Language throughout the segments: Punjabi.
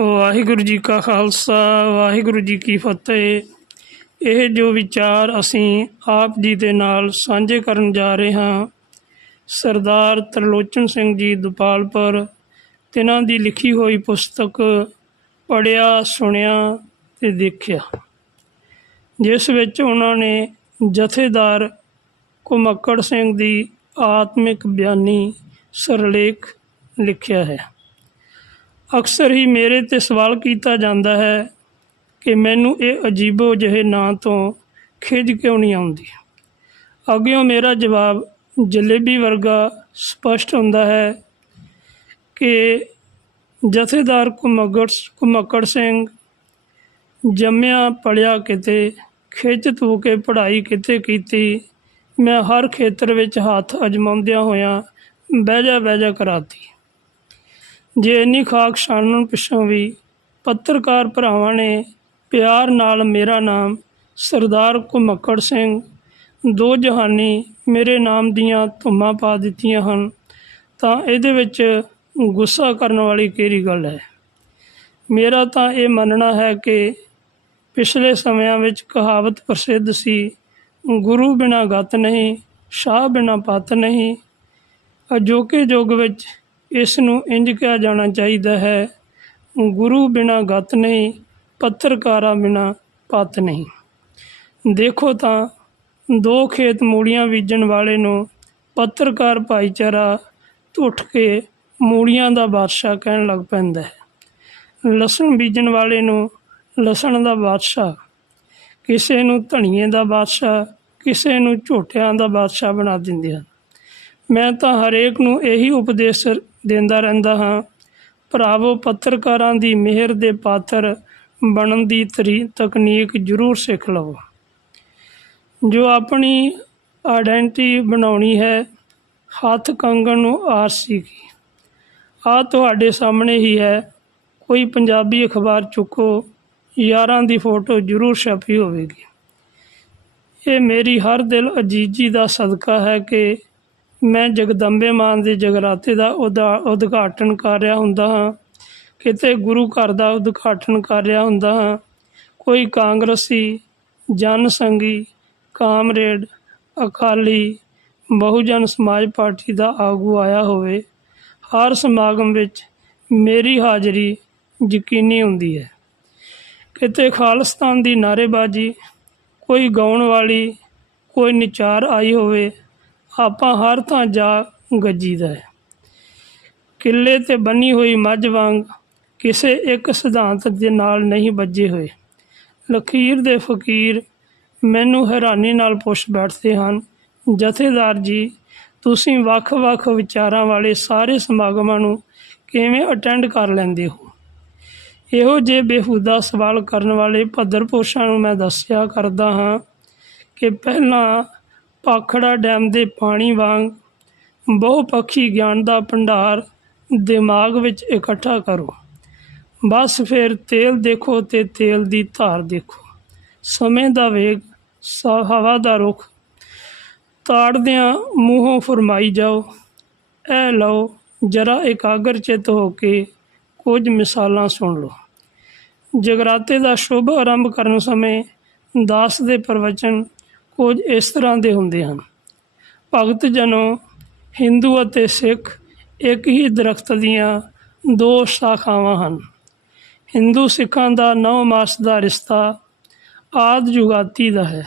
ਵਾਹਿਗੁਰੂ ਜੀ ਕਾ ਖਾਲਸਾ, ਵਾਹਿਗੁਰੂ ਜੀ ਕੀ ਫਤਿਹ। ਇਹ ਜੋ ਵਿਚਾਰ ਅਸੀਂ ਆਪ ਜੀ ਦੇ ਨਾਲ ਸਾਂਝੇ ਕਰਨ ਜਾ ਰਹੇ ਹਾਂ, ਸਰਦਾਰ ਤਰਲੋਚਨ ਸਿੰਘ ਜੀ ਦੁਪਾਲਪੁਰ ਤਿਨਾਂ ਦੀ ਲਿਖੀ ਹੋਈ ਪੁਸਤਕ ਪੜਿਆ ਸੁਣਿਆ ਤੇ ਦੇਖਿਆ। ਜਿਸ ਵਿੱਚ ਉਹਨਾਂ ਨੇ ਜਥੇਦਾਰ ਕੁਮੱਕੜ ਸਿੰਘ ਦੀ ਆਤਮਿਕ ਬਿਆਨੀ, ਸਰਲੇਖ ਲਿਖਿਆ ਹੈ। ਅਕਸਰ ਹੀ ਮੇਰੇ ਤੇ ਸਵਾਲ ਕੀਤਾ ਜਾਂਦਾ ਹੈ ਕਿ ਮੈਨੂੰ ਇਹ ਅਜੀਬੋ ਜਿਹੇ ਨਾਂ ਤੋਂ ਖਿਝ ਕਿਉਂ ਨਹੀਂ ਆਉਂਦੀ? ਅੱਗਿਓਂ ਮੇਰਾ ਜਵਾਬ ਜਲੇਬੀ ਵਰਗਾ ਸਪਸ਼ਟ ਹੁੰਦਾ ਹੈ ਕਿ ਜਥੇਦਾਰ ਕੁਮੱਗੜ ਕੁਮੱਕੜ ਸਿੰਘ ਜੰਮਿਆ ਪੜਿਆ ਕਿਤੇ, ਖਿੱਚ ਤੂ ਕੇ, ਪੜ੍ਹਾਈ ਕਿਤੇ ਕੀਤੀ, ਮੈਂ ਹਰ ਖੇਤਰ ਵਿੱਚ ਹੱਥ ਅਜਮਾਉਂਦਿਆਂ ਹੋਇਆਂ ਬਹਿ ਜਾ ਬਹਿ ਜਾ ਕਰਾਤੀ। ਜੇ ਇੰਨੀ ਖਾਕ ਛਾਣਨ ਪਿੱਛੋਂ ਵੀ ਪੱਤਰਕਾਰ ਭਰਾਵਾਂ ਨੇ ਪਿਆਰ ਨਾਲ ਮੇਰਾ ਨਾਮ ਸਰਦਾਰ ਕੁਮੱਕੜ ਸਿੰਘ, ਦੋ ਜਹਾਨੀ ਮੇਰੇ ਨਾਮ ਦੀਆਂ ਧੁੰਮਾਂ ਪਾ ਦਿੱਤੀਆਂ ਹਨ, ਤਾਂ ਇਹਦੇ ਵਿੱਚ ਗੁੱਸਾ ਕਰਨ ਵਾਲੀ ਕਿਹੜੀ ਗੱਲ ਹੈ? ਮੇਰਾ ਤਾਂ ਇਹ ਮੰਨਣਾ ਹੈ ਕਿ ਪਿਛਲੇ ਸਮਿਆਂ ਵਿੱਚ ਕਹਾਵਤ ਪ੍ਰਸਿੱਧ ਸੀ, ਗੁਰੂ ਬਿਨਾ ਗਤ ਨਹੀਂ, ਸ਼ਾਹ ਬਿਨਾ ਪਤ ਨਹੀਂ। ਅਜੋਕੇ ਯੁੱਗ ਵਿੱਚ ਇਸ ਨੂੰ ਇੰਜ ਕਿਹਾ ਜਾਣਾ ਚਾਹੀਦਾ ਹੈ, ਗੁਰੂ ਬਿਨਾ ਗਤ ਨਹੀਂ, ਪੱਤਰਕਾਰਾਂ ਬਿਨਾ ਪਤ ਨਹੀਂ। ਦੇਖੋ ਤਾਂ, ਦੋ ਖੇਤ ਮੂਲੀਆਂ ਬੀਜਣ ਵਾਲੇ ਨੂੰ ਪੱਤਰਕਾਰ ਭਾਈਚਾਰਾ ਉੱਠ ਕੇ ਮੂਲੀਆਂ ਦਾ ਬਾਦਸ਼ਾਹ ਕਹਿਣ ਲੱਗ ਪੈਂਦਾ ਹੈ। ਲਸਣ ਬੀਜਣ ਵਾਲੇ ਨੂੰ ਲਸਣ ਦਾ ਬਾਦਸ਼ਾਹ, ਕਿਸੇ ਨੂੰ ਧਣੀਏ ਦਾ ਬਾਦਸ਼ਾਹ, ਕਿਸੇ ਨੂੰ ਝੋਟਿਆਂ ਦਾ ਬਾਦਸ਼ਾਹ ਬਣਾ ਦਿੰਦੇ ਹਨ। ਮੈਂ ਤਾਂ ਹਰੇਕ ਨੂੰ ਇਹੀ ਉਪਦੇਸ਼ ਦਿੰਦਾ ਰਹਿੰਦਾ ਹਾਂ। ਭਰਾਵੋ, ਪੱਤਰਕਾਰਾਂ ਦੀ ਮਿਹਰ ਦੇ ਪਾਤਰ ਬਣਨ ਦੀ ਤਰੀ, ਤਕਨੀਕ ਜ਼ਰੂਰ ਸਿੱਖ ਲਵੋ। ਜੋ ਆਪਣੀ ਆਇਡੈਂਟੀ ਬਣਾਉਣੀ ਹੈ, ਹੱਥ ਕੰਗਣ ਨੂੰ ਆਸ ਕੀ ਆ ਤੁਹਾਡੇ ਸਾਹਮਣੇ ਹੀ ਹੈ। ਕੋਈ ਪੰਜਾਬੀ ਅਖਬਾਰ ਚੁੱਕੋ, ਯਾਰਾਂ ਦੀ ਫੋਟੋ ਜ਼ਰੂਰ ਛਪੀ ਹੋਵੇਗੀ। ਇਹ ਮੇਰੀ ਹਰ ਦਿਲ ਅਜੀਜੀ ਦਾ ਸਦਕਾ ਹੈ ਕਿ ਮੈਂ ਜਗਦੰਬੇ ਮਾਨ ਦੇ ਜਗਰਾਤੇ ਦਾ ਉਦਾ ਉਦਘਾਟਨ ਕਰ ਰਿਹਾ ਹੁੰਦਾ ਹਾਂ। ਕਿਤੇ ਗੁਰੂ ਘਰ ਦਾ ਉਦਘਾਟਨ ਕਰ ਰਿਹਾ ਹੁੰਦਾ ਹਾਂ। ਕੋਈ ਕਾਂਗਰਸੀ ਜਨ ਸੰਗੀ ਕਾਮਰੇਡ, ਅਕਾਲੀ, ਬਹੁਜਨ ਸਮਾਜ ਪਾਰਟੀ ਦਾ ਆਗੂ ਆਇਆ ਹੋਵੇ, ਹਰ ਸਮਾਗਮ ਵਿੱਚ ਮੇਰੀ ਹਾਜ਼ਰੀ ਯਕੀਨੀ ਹੁੰਦੀ ਹੈ। ਕਿਤੇ ਖਾਲਸਤਾਨ ਦੀ ਨਾਅਰੇਬਾਜ਼ੀ, ਕੋਈ ਗਾਉਣ ਵਾਲੀ, ਕੋਈ ਨਿਚਾਰ ਆਈ ਹੋਵੇ ਆਪਾਂ ਹਰ ਥਾਂ ਜਾ ਗੱਜੀਦਾ ਹੈ। ਕਿੱਲੇ ਤੇ ਬੰਨੀ ਹੋਈ ਮੱਝ ਵਾਂਗ ਕਿਸੇ ਇੱਕ ਸਿਧਾਂਤ ਦੇ ਨਾਲ ਨਹੀਂ ਵੱਜੇ ਹੋਏ। ਲਖੀਰ ਦੇ ਫਕੀਰ ਮੈਨੂੰ ਹੈਰਾਨੀ ਨਾਲ ਪੁੱਛ ਬੈਠਦੇ ਹਨ, ਜਥੇਦਾਰ ਜੀ, ਤੁਸੀਂ ਵੱਖ-ਵੱਖ ਵਿਚਾਰਾਂ ਵਾਲੇ ਸਾਰੇ ਸਮਾਗਮਾਂ ਨੂੰ ਕਿਵੇਂ ਅਟੈਂਡ ਕਰ ਲੈਂਦੇ ਹੋ? ਇਹੋ ਜਿਹੇ ਬੇਹੂਦਾ ਸਵਾਲ ਕਰਨ ਵਾਲੇ ਭੱਦਰ ਪੁਰਸ਼ਾਂ ਨੂੰ ਮੈਂ ਦੱਸਿਆ ਕਰਦਾ ਹਾਂ ਕਿ ਪਹਿਲਾਂ ਪਾਖੜਾ ਡੈਮ ਦੇ ਪਾਣੀ ਵਾਂਗ ਬਹੁਪੱਖੀ ਗਿਆਨ ਦਾ ਭੰਡਾਰ ਦਿਮਾਗ ਵਿੱਚ ਇਕੱਠਾ ਕਰੋ। ਬਸ ਫਿਰ ਤੇਲ ਦੇਖੋ ਤੇ ਤੇਲ ਦੀ ਧਾਰ ਦੇਖੋ। ਸਮੇਂ ਦਾ ਵੇਗ ਹਵਾ ਦਾ ਰੁਖ। ਤਾੜਦਿਆਂ ਮੂੰਹੋਂ ਫਰਮਾਈ ਜਾਓ। ਇਹ ਲਓ, ਜਰਾ ਇਕਾਗਰ ਚਿੱਤ ਹੋ ਕੇ ਕੁਝ ਮਿਸਾਲਾਂ ਸੁਣ ਲਓ। ਜਗਰਾਤੇ ਦਾ ਸ਼ੁਭ ਆਰੰਭ ਕਰਨ ਸਮੇਂ ਦਾਸ ਦੇ ਪ੍ਰਵਚਨ ਕੁਝ ਇਸ ਤਰ੍ਹਾਂ ਦੇ ਹੁੰਦੇ ਹਨ। ਭਗਤ ਜਨੋ ਹਿੰਦੂ ਅਤੇ ਸਿੱਖ ਇੱਕ ਹੀ ਦਰਖਤ ਦੀਆਂ ਦੋ ਸ਼ਾਖਾਵਾਂ ਹਨ। ਹਿੰਦੂ ਸਿੱਖਾਂ ਦਾ ਨੌ ਮਾਸ ਦਾ ਰਿਸ਼ਤਾ ਆਦ ਜੁਗਾਤੀ ਦਾ ਹੈ।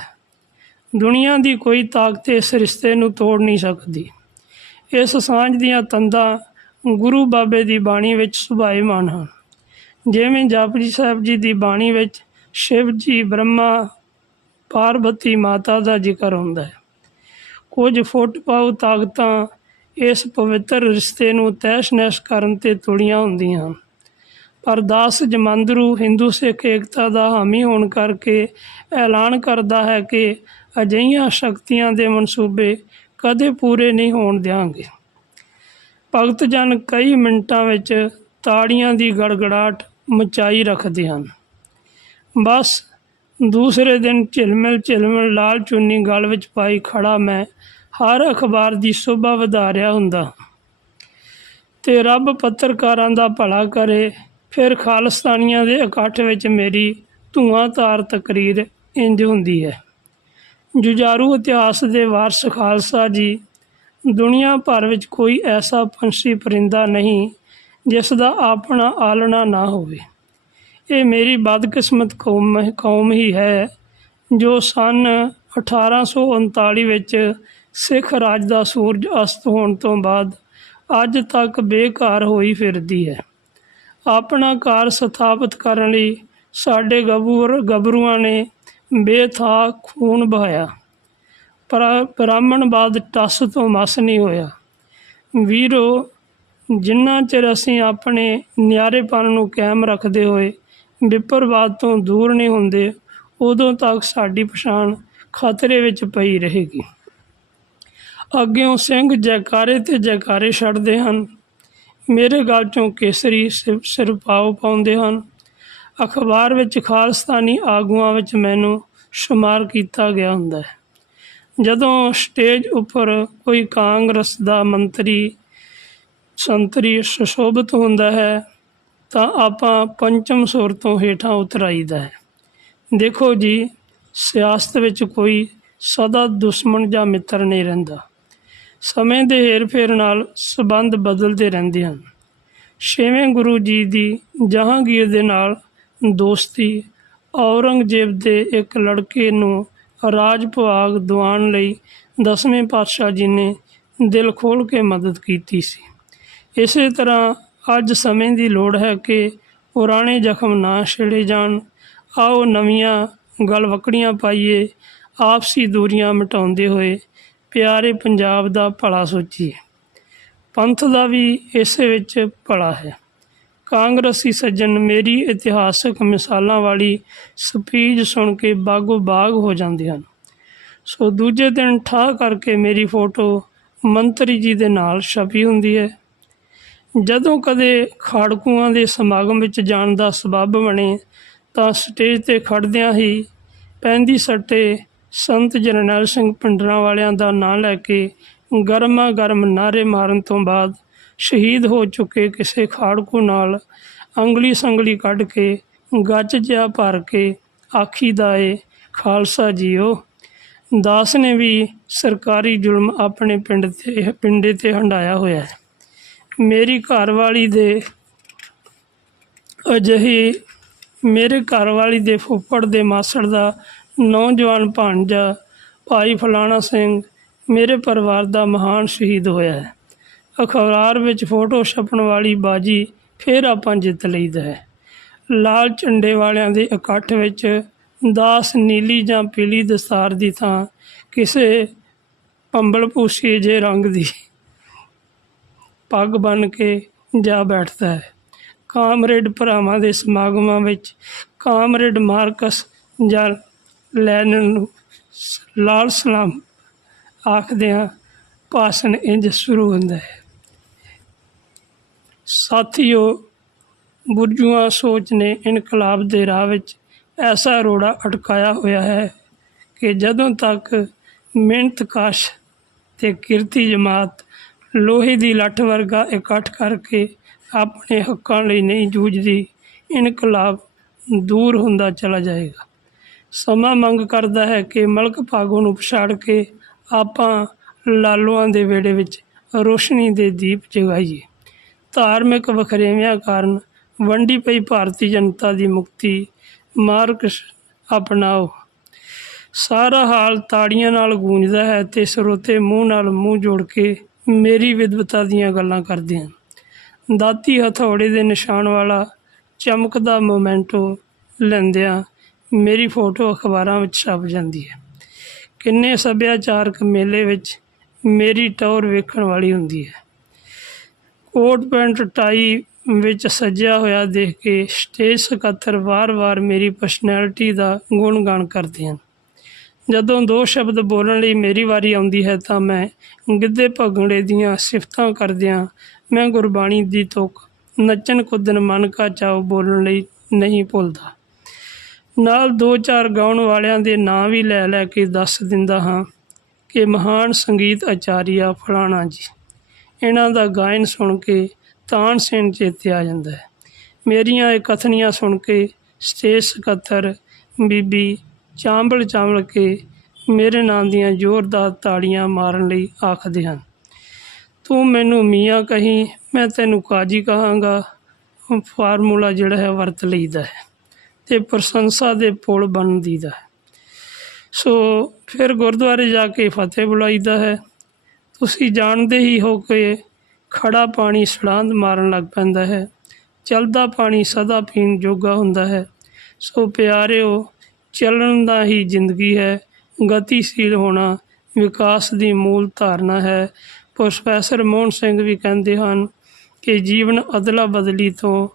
ਦੁਨੀਆ ਦੀ ਕੋਈ ਤਾਕਤ ਇਸ ਰਿਸ਼ਤੇ ਨੂੰ ਤੋੜ ਨਹੀਂ ਸਕਦੀ। ਇਸ ਸਾਂਝ ਦੀਆਂ ਤੰਦਾਂ ਗੁਰੂ ਬਾਬੇ ਦੀ ਬਾਣੀ ਵਿੱਚ ਸੁਭਾਏਮਾਨ ਹਨ। ਜਿਵੇਂ ਜਪਜੀ ਸਾਹਿਬ ਜੀ ਦੀ ਬਾਣੀ ਵਿੱਚ ਸ਼ਿਵ ਜੀ, ਬ੍ਰਹਮਾ ਪਾਰਬਤੀ ਮਾਤਾ ਦਾ ਜ਼ਿਕਰ ਹੁੰਦਾ ਹੈ। ਕੁਝ ਫੁੱਟ ਪਾਉ ਤਾਕਤਾਂ ਇਸ ਪਵਿੱਤਰ ਰਿਸ਼ਤੇ ਨੂੰ ਤੈਸ਼-ਨੈਸ਼ ਕਰਨ ਤੇ ਤੁਲੀਆਂ ਹੁੰਦੀਆਂ ਹਨ। ਪਰ ਦਾਸ ਜਮੰਦਰੂ ਹਿੰਦੂ ਸਿੱਖ ਏਕਤਾ ਦਾ ਹਾਮੀ ਹੋਣ ਕਰਕੇ ਐਲਾਨ ਕਰਦਾ ਹੈ ਕਿ ਅਜਿਹੀਆਂ ਸ਼ਕਤੀਆਂ ਦੇ ਮਨਸੂਬੇ ਕਦੇ ਪੂਰੇ ਨਹੀਂ ਹੋਣ ਦਿਆਂਗੇ। ਭਗਤ ਜਨ ਕਈ ਮਿੰਟਾਂ ਵਿੱਚ ਤਾੜੀਆਂ ਦੀ ਗੜਗੜਾਟ ਮਚਾਈ ਰੱਖਦੇ ਹਨ। ਬਸ ਦੂਸਰੇ ਦਿਨ ਝਿਲਮਿਲ ਝਿਲਮਿਲ ਲਾਲ ਚੁੰਨੀ ਗਲ ਵਿੱਚ ਪਾਈ ਖੜਾ ਮੈਂ, ਹਰ ਅਖਬਾਰ ਦੀ ਸ਼ੋਭਾ ਵਧਾ ਰਿਹਾ ਹੁੰਦਾ। ਤੇ ਰੱਬ ਪੱਤਰਕਾਰਾਂ ਦਾ ਭਲਾ ਕਰੇ, ਫਿਰ ਖਾਲਸਤਾਨੀਆਂ ਦੇ ਇਕੱਠ ਵਿੱਚ ਮੇਰੀ ਧੂਆਂਧਾਰ ਤਕਰੀਰ ਇੰਜ ਹੁੰਦੀ ਹੈ। ਜੁਝਾਰੂ ਇਤਿਹਾਸ ਦੇ ਵਾਰਸ ਖਾਲਸਾ ਜੀ, ਦੁਨੀਆ ਭਰ ਵਿੱਚ ਕੋਈ ਐਸਾ ਪੰਛੀ ਪਰਿੰਦਾ ਨਹੀਂ, ਜਿਸ ਦਾ ਆਪਣਾ ਆਲਣਾ ਨਾ ਹੋਵੇ। ਇਹ ਮੇਰੀ ਬਦਕਿਸਮਤ ਕੌਮ ਕੌਮ ਹੀ ਹੈ, ਜੋ ਸਨ 1839 ਵਿੱਚ ਸਿੱਖ ਰਾਜ ਦਾ ਸੂਰਜ ਅਸਤ ਹੋਣ ਤੋਂ ਬਾਅਦ ਅੱਜ ਤੱਕ ਬੇਘਰ ਹੋਈ ਫਿਰਦੀ ਹੈ। ਆਪਣਾ ਘਰ ਸਥਾਪਿਤ ਕਰਨ ਲਈ ਸਾਡੇ ਗੱਭਰੂ ਗੱਭਰੂਆਂ ਨੇ ਬੇਥਾ ਖੂਨ ਬਹਾਇਆ ਪਰ ਬ੍ਰਾਹਮਣਵਾਦ ਟਸ ਤੋਂ ਮਸ ਨਹੀਂ ਹੋਇਆ। ਵੀਰੋ, ਜਿੰਨਾ ਚਿਰ ਅਸੀਂ ਆਪਣੇ ਨਿਆਰੇਪਨ ਨੂੰ ਕਾਇਮ ਰੱਖਦੇ ਹੋਏ ਵਿਪਰਵਾਦ ਤੋਂ ਦੂਰ ਨਹੀਂ ਹੁੰਦੇ, ਉਦੋਂ ਤੱਕ ਸਾਡੀ ਪਛਾਣ ਖਤਰੇ ਵਿੱਚ ਪਈ ਰਹੇਗੀ। ਅੱਗਿਓਂ ਸਿੰਘ ਜੈਕਾਰੇ ਤੇ ਜੈਕਾਰੇ ਛੱਡਦੇ ਹਨ। ਮੇਰੇ ਗਲ ਚੋਂ ਕੇਸਰੀ ਸਿਰ ਸਿਰਪਾਉ ਪਾਉਂਦੇ ਹਨ। ਅਖਬਾਰ ਵਿੱਚ ਖਾਲਸਤਾਨੀ ਆਗੂਆਂ ਵਿੱਚ ਮੈਨੂੰ ਸ਼ੁਮਾਰ ਕੀਤਾ ਗਿਆ ਹੁੰਦਾ ਹੈ। ਜਦੋਂ ਸਟੇਜ ਉੱਪਰ ਕੋਈ ਕਾਂਗਰਸ ਦਾ ਮੰਤਰੀ, ਸੰਤਰੀ ਸੁਸ਼ੋਭਿਤ ਹੁੰਦਾ ਹੈ ਤਾਂ ਆਪਾਂ ਪੰਚਮ ਸੁਰ ਤੋਂ ਹੇਠਾਂ ਉਤਰ ਆਈਦਾ ਹੈ। ਦੇਖੋ ਜੀ, ਸਿਆਸਤ ਵਿੱਚ ਕੋਈ ਸਦਾ ਦੁਸ਼ਮਣ ਜਾਂ ਮਿੱਤਰ ਨਹੀਂ ਰਹਿੰਦਾ। ਸਮੇਂ ਦੇ ਹੇਰ-ਫੇਰ ਨਾਲ ਸਬੰਧ ਬਦਲਦੇ ਰਹਿੰਦੇ ਹਨ। ਛੇਵੇਂ ਗੁਰੂ ਜੀ ਦੀ ਜਹਾਂਗੀਰ ਦੇ ਨਾਲ ਦੋਸਤੀ, ਔਰੰਗਜ਼ੇਬ ਦੇ ਇੱਕ ਲੜਕੇ ਨੂੰ ਰਾਜ ਭਾਗ ਦਿਵਾਉਣ ਲਈ ਦਸਵੇਂ ਪਾਤਸ਼ਾਹ ਜੀ ਨੇ ਦਿਲ ਖੋਲ੍ਹ ਕੇ ਮਦਦ ਕੀਤੀ ਸੀ। ਇਸੇ ਤਰ੍ਹਾਂ ਅੱਜ ਸਮੇਂ ਦੀ ਲੋੜ ਹੈ ਕਿ ਪੁਰਾਣੇ ਜ਼ਖਮ ਨਾ ਛੇੜੇ ਜਾਣ। ਆਓ ਨਵੀਆਂ ਗਲਵਕੜੀਆਂ ਪਾਈਏ, ਆਪਸੀ ਦੂਰੀਆਂ ਮਿਟਾਉਂਦੇ ਹੋਏ ਪਿਆਰੇ ਪੰਜਾਬ ਦਾ ਭਲਾ ਸੋਚੀਏ। ਪੰਥ ਦਾ ਵੀ ਇਸੇ ਵਿੱਚ ਭਲਾ ਹੈ। ਕਾਂਗਰਸੀ ਸੱਜਣ ਮੇਰੀ ਇਤਿਹਾਸਕ ਮਿਸਾਲਾਂ ਵਾਲੀ ਸਪੀਚ ਸੁਣ ਕੇ ਬਾਗੋ ਬਾਗ ਹੋ ਜਾਂਦੇ ਹਨ। ਸੋ ਦੂਜੇ ਦਿਨ ਠਾ ਕਰਕੇ ਮੇਰੀ ਫੋਟੋ ਮੰਤਰੀ ਜੀ ਦੇ ਨਾਲ ਛਪੀ ਹੁੰਦੀ ਹੈ। ਜਦੋਂ ਕਦੇ ਖਾੜਕੂਆਂ ਦੇ ਸਮਾਗਮ ਵਿੱਚ ਜਾਣ ਦਾ ਸਬੱਬ ਬਣੇ, ਤਾਂ ਸਟੇਜ ਤੇ ਖੜਦਿਆਂ ਹੀ ਪੈਂਦੀ ਸੱਟੇ ਸੰਤ ਜਰਨੈਲ ਸਿੰਘ ਪਿੰਡਰਾਂ ਵਾਲਿਆਂ ਦਾ ਨਾਂ ਲੈ ਕੇ ਗਰਮਾ ਗਰਮ ਨਾਰੇ ਮਾਰਨ ਤੋਂ ਬਾਅਦ ਸ਼ਹੀਦ ਹੋ ਚੁੱਕੇ ਕਿਸੇ ਖਾੜਕੂ ਨਾਲ, ਅੰਗਲੀ ਸੰਗਲੀ ਕੱਢ ਕੇ, ਗੱਜ ਜਿਹਾ ਭਰ ਕੇ ਆਖੀ ਦਾ ਏ, ਖਾਲਸਾ ਜੀਓ। ਦਾਸ ਨੇ ਵੀ ਸਰਕਾਰੀ ਜ਼ੁਲਮ ਆਪਣੇ ਪਿੰਡ ਤੇ, ਪਿੰਡੇ ਤੇ ਹੰਡਾਇਆ ਹੋਇਆ ਹੈ। ਮੇਰੀ ਘਰਵਾਲੀ ਦੇ ਅਜਿਹੀ ਮੇਰੇ ਘਰਵਾਲੀ ਦੇ ਫੁੱਫੜ ਦੇ ਮਾਸੜ ਦਾ ਨੌਜਵਾਨ ਭਾਣਜਾ ਭਾਈ ਫਲਾਣਾ ਸਿੰਘ ਮੇਰੇ ਪਰਿਵਾਰ ਦਾ ਮਹਾਨ ਸ਼ਹੀਦ ਹੋਇਆ ਹੈ। ਅਖਬਾਰ ਵਿੱਚ ਫੋਟੋ ਛਪਣ ਵਾਲੀ ਬਾਜੀ ਫਿਰ ਆਪਾਂ ਜਿੱਤ ਲਈਦਾ ਹੈ। ਲਾਲ ਝੰਡੇ ਵਾਲਿਆਂ ਦੇ ਇਕੱਠ ਵਿੱਚ ਦਾਸ ਨੀਲੀ ਜਾਂ ਪੀਲੀ ਦਸਤਾਰ ਦੀ ਥਾਂ ਕਿਸੇ ਪੰਬਲ ਪੂਸੀ ਜੇ ਰੰਗ ਦੀ ਪੱਗ ਬਨ ਕੇ ਜਾ ਬੈਠਦਾ ਹੈ। ਕਾਮਰੇਡ ਭਰਾਵਾਂ ਦੇ ਸਮਾਗਮਾਂ ਵਿੱਚ ਕਾਮਰੇਡ ਮਾਰਕਸ ਜਾਂ ਲੈਨਨ ਨੂੰ ਲਾਲ ਸਲਾਮ ਆਖਦਿਆਂ ਭਾਸ਼ਣ ਇੰਜ ਸ਼ੁਰੂ ਹੁੰਦਾ ਹੈ। ਸਾਥੀਓ, ਬੁਰਜੂਆ ਸੋਚ ਨੇ ਇਨਕਲਾਬ ਦੇ ਰਾਹ ਵਿੱਚ ਐਸਾ ਰੋੜਾ ਅਟਕਾਇਆ ਹੋਇਆ ਹੈ ਕਿ ਜਦੋਂ ਤੱਕ ਮਿਹਨਤ ਕਾਸ਼ ਤੇ ਕਿਰਤੀ ਜਮਾਤ ਲੋਹੇ ਦੀ ਲੱਠ ਵਰਗਾ ਇਕੱਠ ਕਰਕੇ ਆਪਣੇ ਹੱਕਾਂ ਲਈ ਨਹੀਂ ਜੂਝਦੀ, ਇਨਕਲਾਬ ਦੂਰ ਹੁੰਦਾ ਚਲਾ ਜਾਏਗਾ। ਸਮਾਂ ਮੰਗ ਕਰਦਾ ਹੈ ਕਿ ਮਲਕ ਭਾਗੋ ਨੂੰ ਪਛਾੜ ਕੇ ਆਪਾਂ ਲਾਲੋਆਂ ਦੇ ਵਿਹੜੇ ਵਿੱਚ ਰੋਸ਼ਨੀ ਦੇ ਦੀਪ ਜਗਾਈਏ। ਧਾਰਮਿਕ ਵਖਰੇਵਿਆਂ ਕਾਰਨ ਵੰਡੀ ਪਈ ਭਾਰਤੀ ਜਨਤਾ ਦੀ ਮੁਕਤੀ, ਮਾਰਕਸ ਅਪਣਾਓ। ਸਾਰਾ ਹਾਲ ਤਾੜੀਆਂ ਨਾਲ ਗੂੰਜਦਾ ਹੈ ਤੇ ਸਰੋਤੇ ਮੂੰਹ ਨਾਲ ਮੂੰਹ ਜੋੜ ਕੇ ਮੇਰੀ ਵਿਦਵਤਾ ਦੀਆਂ ਗੱਲਾਂ ਕਰਦੇ ਹਨ ਦਾਤੀ ਹਥੌੜੇ ਦੇ ਨਿਸ਼ਾਨ ਵਾਲਾ ਚਮਕਦਾ ਮੋਮੈਂਟੋ ਲੈਂਦਿਆਂ ਮੇਰੀ ਫੋਟੋ ਅਖਬਾਰਾਂ ਵਿੱਚ ਛਪ ਜਾਂਦੀ ਹੈ। ਕਿੰਨੇ ਸੱਭਿਆਚਾਰਕ ਮੇਲੇ ਵਿੱਚ ਮੇਰੀ ਟੌਰ ਵੇਖਣ ਵਾਲੀ ਹੁੰਦੀ ਹੈ। ਕੋਟ ਪੈਂਟ ਟਾਈ ਵਿੱਚ ਸਜਿਆ ਹੋਇਆ ਦੇਖ ਕੇ ਸਟੇਜ ਸਕੱਤਰ ਵਾਰ-ਵਾਰ ਮੇਰੀ ਪਰਸਨੈਲਿਟੀ ਦਾ ਗੁਣਗਾਨ ਕਰਦੇ ਹਨ। ਜਦੋਂ ਦੋ ਸ਼ਬਦ ਬੋਲਣ ਲਈ ਮੇਰੀ ਵਾਰੀ ਆਉਂਦੀ ਹੈ ਤਾਂ ਮੈਂ ਗਿੱਧੇ ਭੰਗੜੇ ਦੀਆਂ ਸਿਫਤਾਂ ਕਰਦਿਆਂ ਮੈਂ ਗੁਰਬਾਣੀ ਦੀ ਤੁਕ, ਨੱਚਣ ਕੁੱਦਣ ਮਨ ਕਾ ਚਾਉ ਬੋਲਣ ਲਈ ਨਹੀਂ ਭੁੱਲਦਾ। ਨਾਲ ਦੋ ਚਾਰ ਗਾਉਣ ਵਾਲਿਆਂ ਦੇ ਨਾਂ ਵੀ ਲੈ ਲੈ ਕੇ ਦੱਸ ਦਿੰਦਾ ਹਾਂ ਕਿ ਮਹਾਨ ਸੰਗੀਤ ਆਚਾਰੀਆ ਫਲਾਣਾ ਜੀ। ਇਹਨਾਂ ਦਾ ਗਾਇਨ ਸੁਣ ਕੇ ਤਾਨਸੇਨ ਚੇਤੇ ਆ ਜਾਂਦਾ ਹੈ। ਮੇਰੀਆਂ ਇਹ ਕਥਨੀਆਂ ਸੁਣ ਕੇ ਸਟੇਜ ਸਕੱਤਰ ਬੀਬੀ ਚਾਂਬਲ ਚਾਂਬਲ ਕੇ ਮੇਰੇ ਨਾਂ ਦੀਆਂ ਜ਼ੋਰਦਾਰ ਤਾੜੀਆਂ ਮਾਰਨ ਲਈ ਆਖਦੇ ਹਨ। ਤੂੰ ਮੈਨੂੰ ਮੀਆਂ ਕਹੀਂ, ਮੈਂ ਤੈਨੂੰ ਕਾਜੀ ਕਹਾਂਗਾ। ਫਾਰਮੂਲਾ ਜਿਹੜਾ ਹੈ, ਵਰਤ ਲਈਦਾ ਹੈ ਤੇ ਪ੍ਰਸ਼ੰਸਾ ਦੇ ਪੁਲ ਬਣ ਦੀਦਾ ਹੈ। ਸੋ ਫਿਰ ਗੁਰਦੁਆਰੇ ਜਾ ਕੇ ਫਤਿਹ ਬੁਲਾਈਦਾ ਹੈ। ਤੁਸੀਂ ਜਾਣਦੇ ਹੀ ਹੋ ਕਿ ਖੜਾ ਪਾਣੀ ਸੜਾਂਦ ਮਾਰਨ ਲੱਗ ਪੈਂਦਾ ਹੈ। ਚਲਦਾ ਪਾਣੀ ਸਦਾ ਪੀਣ ਜੋਗਾ ਹੁੰਦਾ ਹੈ। ਸੋ ਪਿਆਰਿਓ ਚੱਲਣ ਦਾ ਹੀ ਜ਼ਿੰਦਗੀ ਹੈ। ਗਤੀਸ਼ੀਲ ਹੋਣਾ ਵਿਕਾਸ ਦੀ ਮੂਲ ਧਾਰਨਾ ਹੈ। ਪ੍ਰੋਫੈਸਰ ਮੋਹਨ ਸਿੰਘ ਵੀ ਕਹਿੰਦੇ ਹਨ ਕਿ ਜੀਵਨ ਅਦਲਾ ਬਦਲੀ ਤੋਂ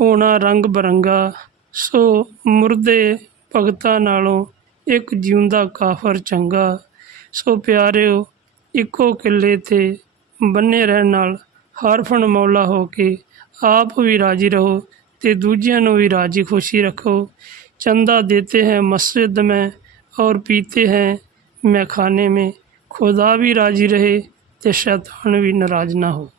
ਹੋਣਾ ਰੰਗ ਬਰੰਗਾ, ਸੋ ਮੁਰਦੇ ਭਗਤਾਂ ਨਾਲੋਂ ਇੱਕ ਜਿਉਂਦਾ ਕਾਫਰ ਚੰਗਾ। ਸੋ ਪਿਆਰਿਓ, ਇੱਕੋ ਕਿੱਲੇ ਤੇ ਬੰਨੇ ਰਹਿਣ ਨਾਲ ਹਰਫਨ ਮੌਲਾ ਹੋ ਕੇ ਆਪ ਵੀ ਰਾਜੀ ਰਹੋ ਤੇ ਦੂਜਿਆਂ ਨੂੰ ਵੀ ਰਾਜੀ ਖੁਸ਼ੀ ਰੱਖੋ। चंदा देते हैं मस्जिद में और पीते हैं मैं खाने में खुदा भी राजी रहे तो शैतान भी नाराज ना हो